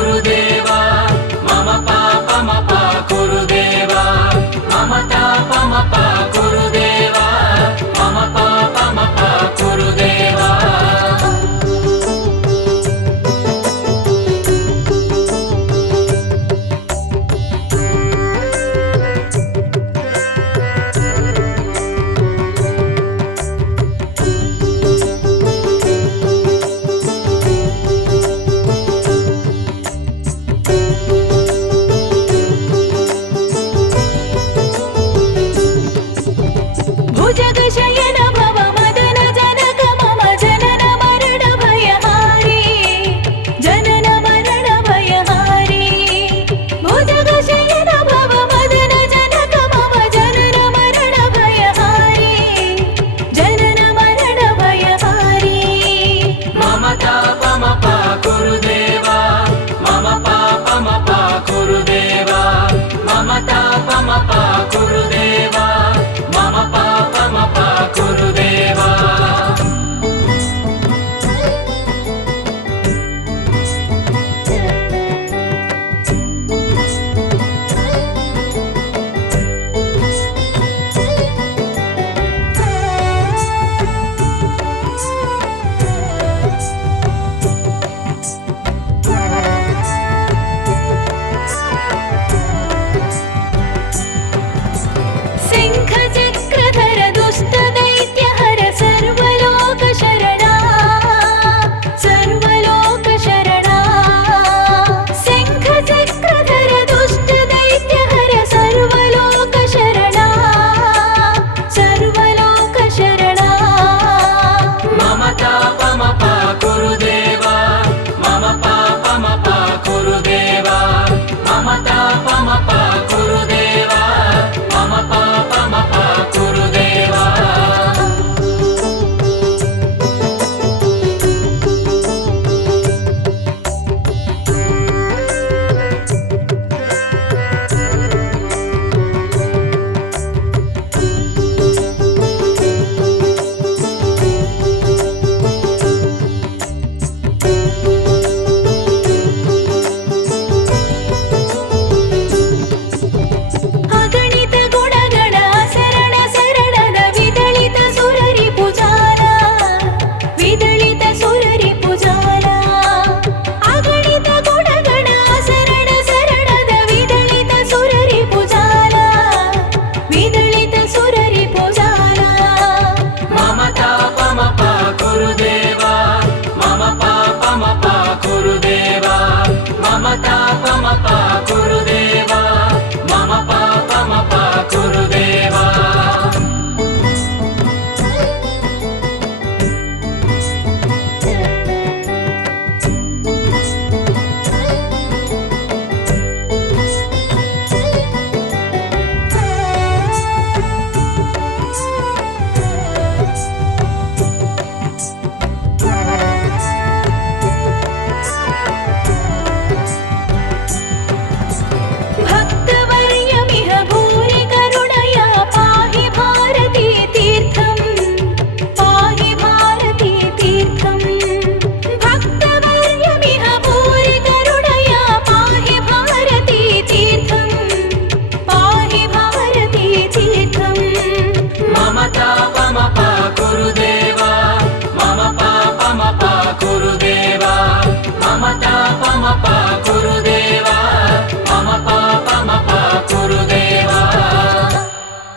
कुरुदेवा मम पापमपा कुरुदेवा मम तापमपा कुरुदेवा मम पापमपा कुरुदेवा भुजगशयन भव मदन जनक मम जनन मरण भयहारी जनन मरण भयहारी भुजगशयन भव मदन जनक मम जनन मरण भयहारी जनन मरण भयहारी मम तापमपा कुरुदेवा मम पापमपा कुरुदेवा मम तापमपा कुरुदेवा मम पापमपा कुरुदेवा सिंह चक्रधर दुष्ट दैत्य हर सर्वलोक शरणा सर्वलोक शरणा सिंह चक्रधर दुष्ट दैत्य हर सर्वलोक शरणा सर्वलोक शरणा मम तापमपा कुरुदेवा मम पापमपा कुरुदेवा मम तापमपा कुरुदेवा मम पापमपा कुरुदेवा अगणित गुणगण शरण शरणद विदलित सुररि पुजाला विदलित सुररि पुजाला अगणित गुणगण शरण शरणद विदलित सुररि पुजाला विदलित सुररि पुजाला मम तापमपा कुरुदेवा मम पापमपा कुरुदेवा मम तापमपा